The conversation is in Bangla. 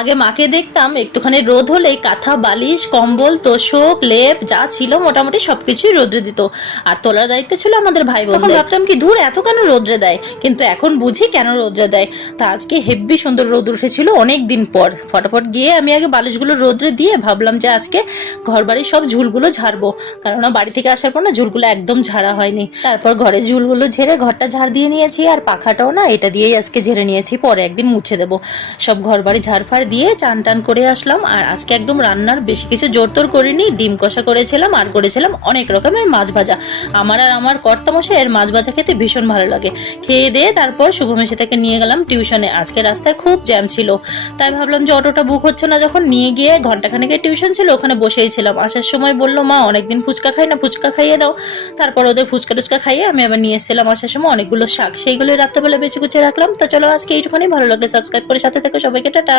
আগে মাকে দেখতাম একটুখানি রোদ হলেই কাঁথা, বালিশ, কম্বল, তোশক, লেপ যা ছিল মোটামুটি সবকিছুই রোদ্রে দিত, আর তোলার দায়িত্ব ছিল আমাদের ভাই বোন। তখন ভাবতাম কি দূর এত কেন রোদ্রে দেয়, কিন্তু এখন বুঝি কেন রোদ্রে দেয়। তা আজকে হেব্বি সুন্দর রোদ উঠেছিল অনেক দিন পর। ফটাফট গিয়ে আমি আগে বালিশগুলো রোদ্রে দিয়ে ভাবলাম যে আজকে ঘর বাড়ির সব ঝুলগুলো ঝাড়বো, কারণ বাড়ি থেকে আসার পর না ঝুলগুলো একদম ঝাড়া হয়নি। তারপর ঘরের ঝুলগুলো ঝেড়ে ঘরটা ঝাড় দিয়ে নিয়েছি, আর পাখাটাও না এটা দিয়েই আজকে ঝেড়ে নিয়েছি, পরে একদিন মুছে দেবো। সব ঘর বাড়ি ঝাড়ফাড় দিয়ে চান টান করে আসলাম। আর আজকে একদম রান্নার বেশি কিছু জোরতোর করিনি, ডিম কষা করেছিলাম আর করেছিলাম অনেক রকমের মাছ ভাজা। আমার আর আমার কর্তামশাইয়ের মাছ ভাজা খেতে ভীষণ ভালো লাগে। খেয়ে দিয়ে তারপর শুভমেশি থেকে নিয়ে গেলাম টিউশনে। আজকে রাস্তায় খুব জ্যাম ছিল, তাই ভাবলাম যে অটোটা বুক হচ্ছে না যখন, নিয়ে গিয়ে ঘন্টাখানেকের টিউশন ছিল ওখানে বসেই ছিলাম। আসার সময় বললো মা অনেকদিন ফুচকা খাই না, ফুচকা খাইয়ে দাও। তারপর ওদের ফুচকা টুচকা খাইয়ে আমি আবার নিয়ে এসেছিলাম আসার সময় অনেকগুলো শাক, সেইগুলো রাত্রেবেলা বেঁচে কুচে রাখলাম। তো চলো আজকে এইটুখানি, ভালো লাগলে সাবস্ক্রাইব করে সাথে থেকে সবাইকে টাটা।